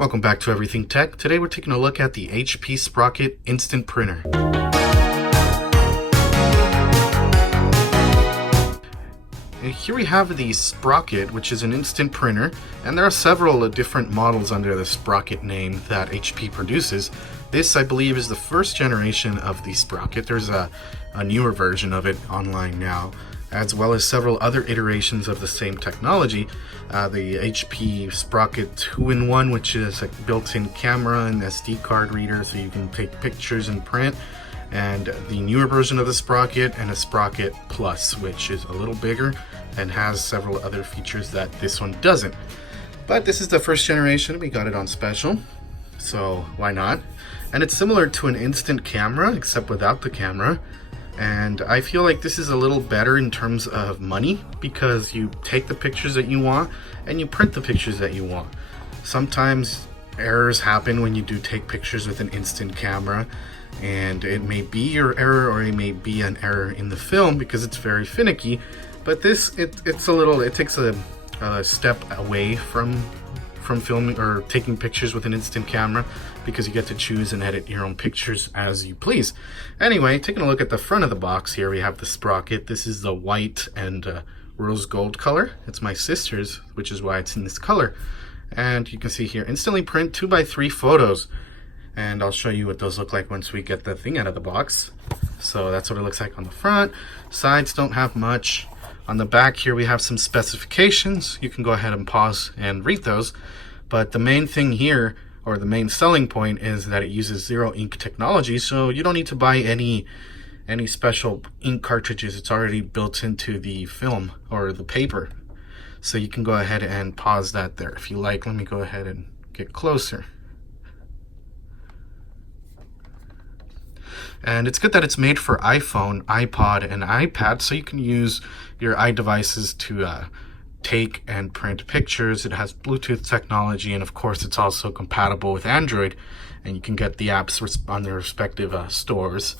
Welcome back to Everything Tech. Today we're taking a look at the HP Sprocket Instant Printer. And here we have the Sprocket, which is an instant printer, and there are several different models under the Sprocket name that HP produces. This, I believe, is the first generation of the Sprocket. There's a newer version of it online now, as well as several other iterations of the same technology. The HP Sprocket 2-in-1, which is a built-in camera and SD card reader, so you can take pictures and print, and the newer version of the Sprocket, and a Sprocket Plus, which is a little bigger and has several other features that this one doesn't. But this is the first generation. We got it on special, so why not? And it's similar to an instant camera, except without the camera. And I feel like this is a little better in terms of money, because you take the pictures that you want and you print the pictures that you want. Sometimes errors happen when you do take pictures with an instant camera, and it may be your error or it may be an error in the film because it's very finicky. But this, it takes a step away from filming or taking pictures with an instant camera, because you get to choose and edit your own pictures as you please. Anyway, taking a look at the front of the box here, we have the Sprocket. This is the white and rose gold color. It's my sister's, which is why it's in this color. And you can see here, instantly print 2x3 photos. And I'll show you what those look like once we get the thing out of the box. So that's what it looks like on the front. Sides don't have much. On the back here we have some specifications. You can go ahead and pause and read those. But the main thing here, or the main selling point, is that it uses zero ink technology, so you don't need to buy any special ink cartridges. It's already built into the film or the paper. So you can go ahead and pause that there if you like. Let me go ahead and get closer. And it's good that it's made for iPhone, iPod, and iPad, so you can use your iDevices to take and print pictures. It has Bluetooth technology, and of course it's also compatible with Android, and you can get the apps on their respective stores.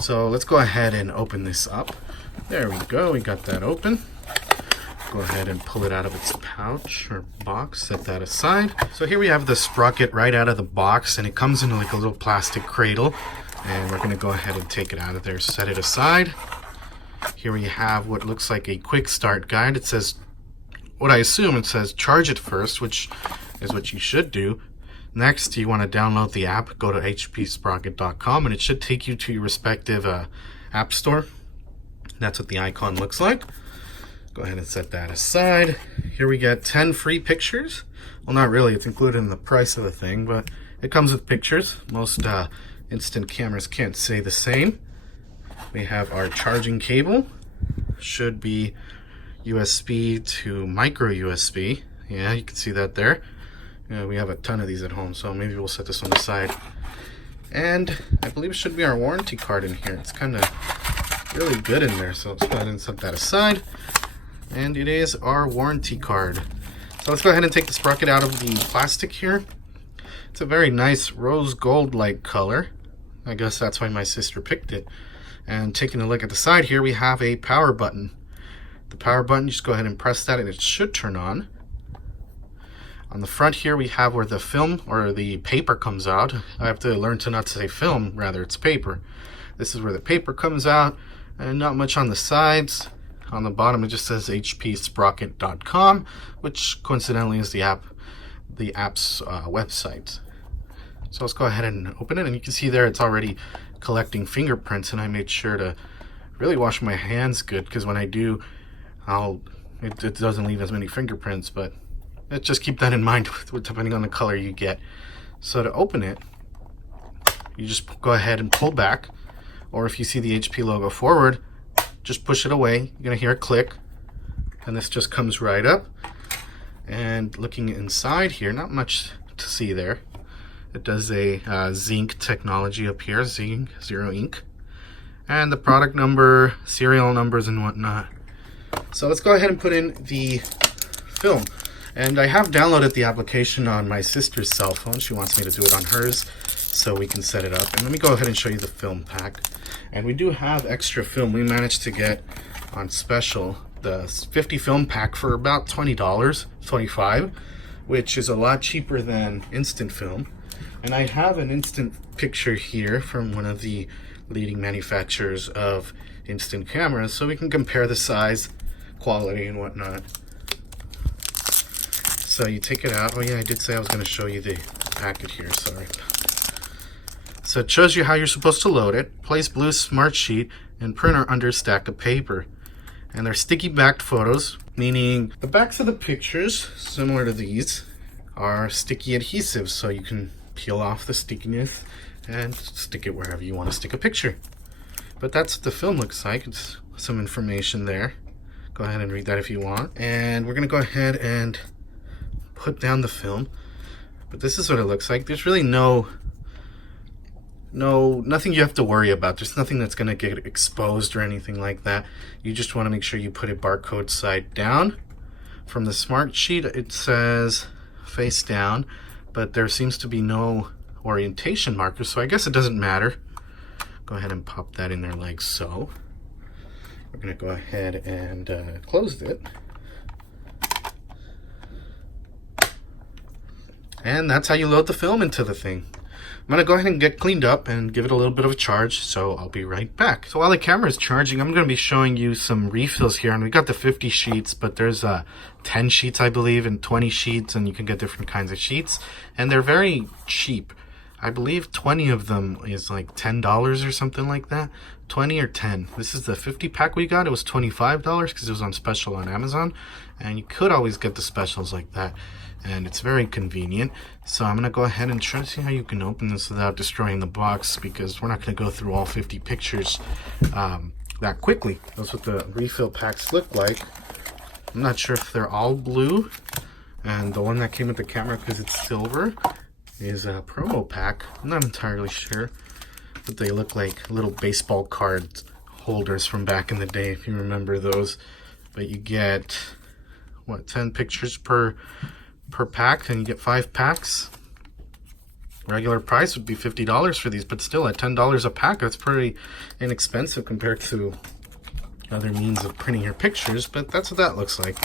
So let's go ahead and open this up. There we go, we got that open. Go ahead and pull it out of its pouch or box, set that aside. So here we have the Sprocket right out of the box, and it comes in like a little plastic cradle. And we're going to go ahead and take it out of there, set it aside. Here we have what looks like a quick start guide. It says, what I assume it says, charge it first, which is what you should do. Next, you want to download the app. Go to hpsprocket.com, and it should take you to your respective app store. That's what the icon looks like. Go ahead and set that aside. Here we get 10 free pictures. Well, not really. It's included in the price of the thing, but it comes with pictures. Most instant cameras can't say the same. We have our charging cable. Should be USB to micro USB. Yeah, you can see that there. Yeah, we have a ton of these at home, so maybe we'll set this on the side. And I believe it should be our warranty card in here. It's kind of really good in there, so let's go ahead and set that aside. And it is our warranty card. So let's go ahead and take the Sprocket out of the plastic here. It's a very nice rose gold-like color. I guess that's why my sister picked it. And taking a look at the side here, we have a power button. The power button, just go ahead and press that and it should turn on. On the front here, we have where the film or the paper comes out. I have to learn to not say film, rather it's paper. This is where the paper comes out, and not much on the sides. On the bottom, it just says hpsprocket.com, which coincidentally is the app's website. So let's go ahead and open it, and you can see there it's already collecting fingerprints, and I made sure to really wash my hands good, because when I do, it doesn't leave as many fingerprints, but just keep that in mind depending on the color you get. So to open it, you just go ahead and pull back, or if you see the HP logo forward, just push it away. You're gonna hear a click, and this just comes right up. And looking inside here, not much to see there. It does a zinc technology up here, zinc, zero ink, and the product number, serial numbers, and whatnot. So let's go ahead and put in the film. And I have downloaded the application on my sister's cell phone. She wants me to do it on hers, so we can set it up. And let me go ahead and show you the film pack. And we do have extra film. We managed to get on special the 50 film pack for about $20, $25. which is a lot cheaper than instant film. And I have an instant picture here from one of the leading manufacturers of instant cameras, so we can compare the size, quality, and whatnot. So you take it out. Oh yeah, I did say I was going to show you the packet here, sorry. So it shows you how you're supposed to load it. Place blue smart sheet and printer under stack of paper. And they're sticky backed photos, meaning the backs of the pictures, similar to these, are sticky adhesive, so you can peel off the stickiness and stick it wherever you want to stick a picture. But that's what the film looks like. It's some information there. Go ahead and read that if you want. And we're going to go ahead and put down the film. But this is what it looks like. There's really nothing you have to worry about. There's nothing that's going to get exposed or anything like that. You just want to make sure you put it barcode side down. From the smart sheet, it says face down, but there seems to be no orientation marker, so I guess it doesn't matter. Go ahead and pop that in there like so. We're going to go ahead and close it. And that's how you load the film into the thing. I'm going to go ahead and get cleaned up and give it a little bit of a charge, so I'll be right back. So while the camera is charging, I'm going to be showing you some refills here. And we got the 50 sheets, but there's 10 sheets, I believe, and 20 sheets, and you can get different kinds of sheets. And they're very cheap. I believe 20 of them is like $10 or something like that. 20 or 10. This is the 50 pack we got. It was $25 because it was on special on Amazon. And you could always get the specials like that. And it's very convenient. So I'm going to go ahead and try to see how you can open this without destroying the box, because we're not going to go through all 50 pictures that quickly. That's what the refill packs look like. I'm not sure if they're all blue. And the one that came with the camera, because it's silver, is a promo pack. I'm not entirely sure. But they look like little baseball card holders from back in the day, if you remember those. But you get, what, 10 pictures per pack, and you get 5 packs. Regular price would be $50 for these, but still at $10 a pack, that's pretty inexpensive compared to other means of printing your pictures. But that's what that looks like.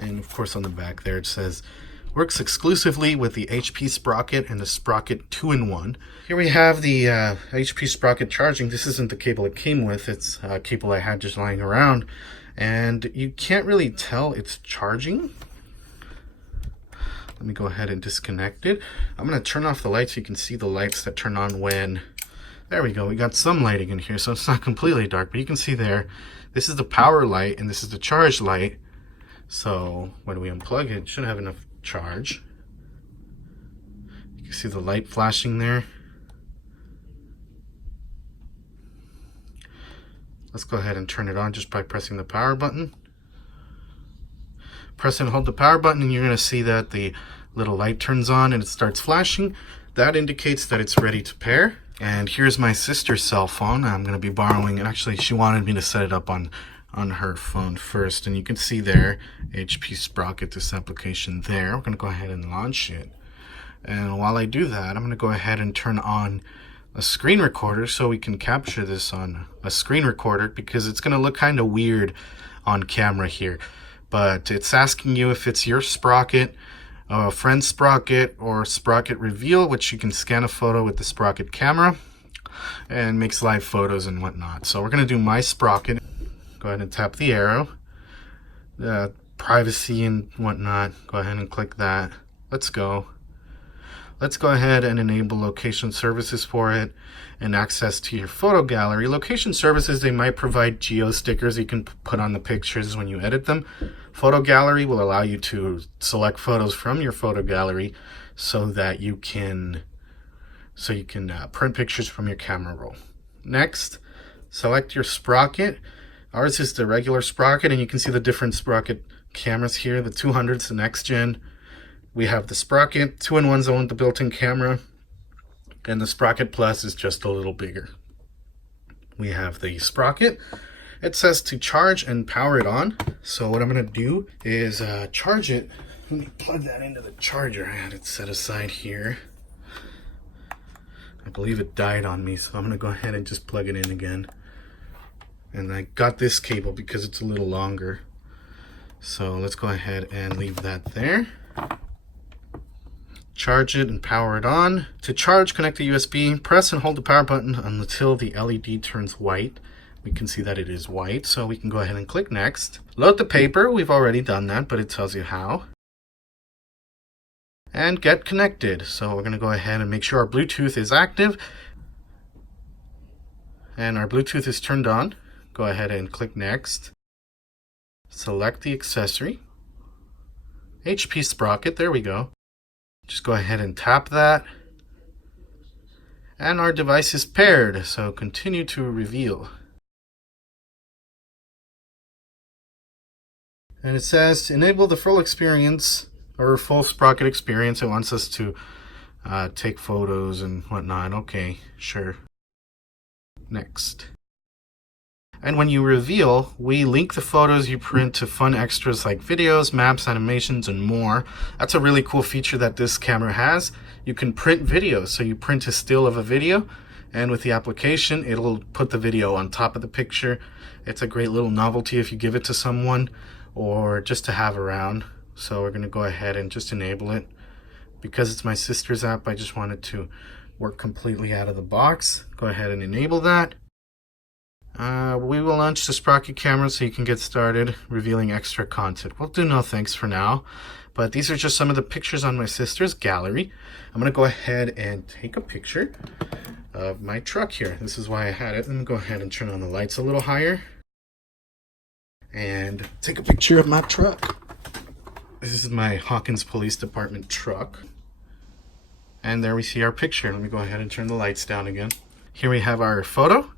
And of course on the back there it says, works exclusively with the HP Sprocket and the Sprocket 2-in-1. Here we have the HP Sprocket charging. This isn't the cable it came with, it's a cable I had just lying around. And you can't really tell it's charging. Let me go ahead and disconnect it. I'm going to turn off the lights so you can see the lights that turn on when... There we go. We got some lighting in here, so it's not completely dark, but you can see there. This is the power light, and this is the charge light. So when we unplug it, it should have enough charge. You can see the light flashing there. Let's go ahead and turn it on just by pressing the power button. Press and hold the power button and you're going to see that the little light turns on and it starts flashing. That indicates that it's ready to pair. And here's my sister's cell phone. I'm going to be borrowing it. Actually, she wanted me to set it up on her phone first. And you can see there, HP Sprocket, this application there. We're going to go ahead and launch it. And while I do that, I'm going to go ahead and turn on a screen recorder so we can capture this on a screen recorder, because it's going to look kind of weird on camera here. But it's asking you if it's your Sprocket, a friend's Sprocket, or Sprocket Reveal, which you can scan a photo with the Sprocket camera and makes live photos and whatnot. So we're going to do my Sprocket. Go ahead and tap the arrow. Privacy and whatnot. Go ahead and click that. Let's go. Let's go ahead and enable location services for it and access to your photo gallery. Location services, they might provide geo stickers you can put on the pictures when you edit them. Photo gallery will allow you to select photos from your photo gallery so that you can print pictures from your camera roll. Next, select your Sprocket. Ours is the regular Sprocket, and you can see the different Sprocket cameras here. The 200's the next gen. We have the Sprocket 2-in-1's own the built-in camera, and the Sprocket Plus is just a little bigger. We have the Sprocket. It says to charge and power it on. So what I'm going to do is charge it. Let me plug that into the charger. I had it set aside here. I believe it died on me, so I'm going to go ahead and just plug it in again. And I got this cable because it's a little longer. So let's go ahead and leave that there. charge it and power it on. To charge, connect the USB, press and hold the power button until the LED turns white. We can see that it is white, so we can go ahead and click next. Load the paper, we've already done that, but it tells you how. And get connected. So we're going to go ahead and make sure our Bluetooth is active. And our Bluetooth is turned on. Go ahead and click next. Select the accessory. HP Sprocket, there we go. Just go ahead and tap that. And our device is paired, so continue to reveal. And it says enable the full experience or full Sprocket experience. It wants us to take photos and whatnot. Okay, sure. Next. And when you reveal, we link the photos you print to fun extras like videos, maps, animations, and more. That's a really cool feature that this camera has. You can print videos. So you print a still of a video, and with the application, it'll put the video on top of the picture. It's a great little novelty if you give it to someone or just to have around. So we're going to go ahead and just enable it. Because it's my sister's app, I just wanted to work completely out of the box. Go ahead and enable that. We will launch the Sprocket camera so you can get started revealing extra content. We'll do no thanks for now, but these are just some of the pictures on my sister's gallery. I'm going to go ahead and take a picture of my truck here. This is why I had it. Let me go ahead and turn on the lights a little higher and take a picture of my truck. This is my Hawkins Police Department truck. And there we see our picture. Let me go ahead and turn the lights down again. Here we have our photo.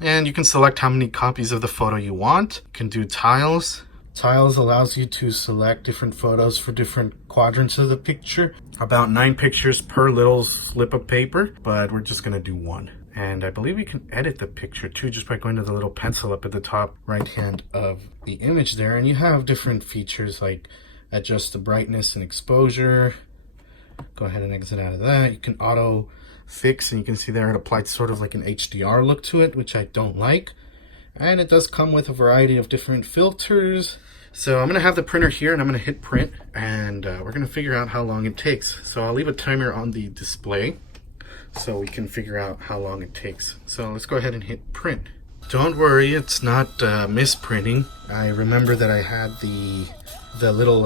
And you can select how many copies of the photo you want. You can do tiles. Tiles allows you to select different photos for different quadrants of the picture. About 9 pictures per little slip of paper, but we're just gonna do one. And I believe you can edit the picture too just by going to the little pencil up at the top right hand of the image there. And you have different features like adjust the brightness and exposure. Go ahead and exit out of that. You can auto fix, and you can see there it applied sort of like an HDR look to it, which I don't like. And it does come with a variety of different filters. So I'm going to have the printer here and I'm going to hit print, and we're going to figure out how long it takes. So I'll leave a timer on the display so we can figure out how long it takes. So let's go ahead and hit print. Don't worry, it's not misprinting. I remember that I had the little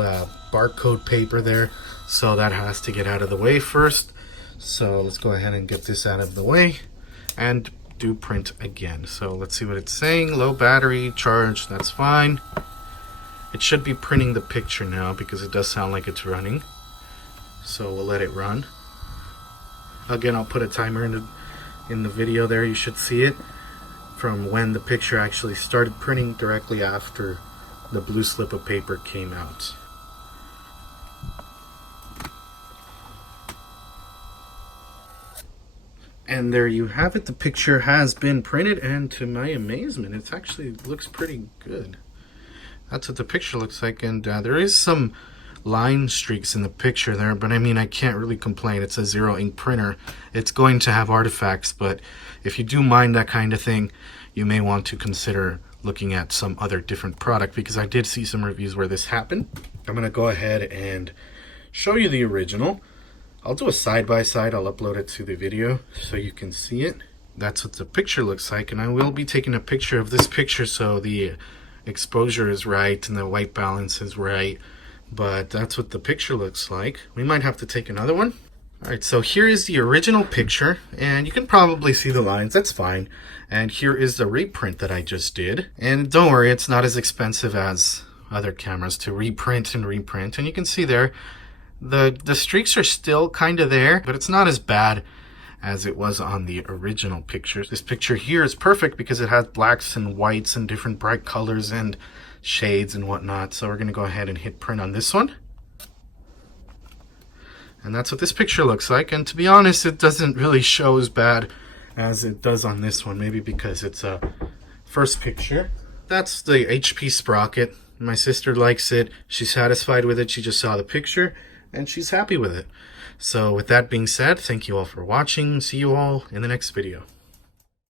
barcode paper there, so that has to get out of the way first. So let's go ahead and get this out of the way and do print again. So let's see what it's saying. Low battery, charge, that's fine. It should be printing the picture now because it does sound like it's running. So we'll let it run. Again, I'll put a timer in the video there. You should see it from when the picture actually started printing directly after the blue slip of paper came out. And there you have it. The picture has been printed, and to my amazement, it actually looks pretty good. That's what the picture looks like, and there is some line streaks in the picture there, but I mean, I can't really complain. It's a zero ink printer. It's going to have artifacts, but if you do mind that kind of thing, you may want to consider looking at some other different product, because I did see some reviews where this happened. I'm going to go ahead and show you the original. I'll do a side-by-side. I'll upload it to the video so you can see it. That's what the picture looks like, and I will be taking a picture of this picture so the exposure is right and the white balance is right, but that's what the picture looks like. We might have to take another one. Alright, so here is the original picture, and you can probably see the lines, that's fine. And here is the reprint that I just did. And don't worry, it's not as expensive as other cameras to reprint and reprint, and you can see there the streaks are still kind of there, but it's not as bad as it was on the original pictures. This picture here is perfect because it has blacks and whites and different bright colors and shades and whatnot. So we're going to go ahead and hit print on this one. And that's what this picture looks like. And to be honest, it doesn't really show as bad as it does on this one. Maybe because it's a first picture. That's the HP Sprocket. My sister likes it. She's satisfied with it. She just saw the picture and she's happy with it. So with that being said, thank you all for watching. See you all in the next video.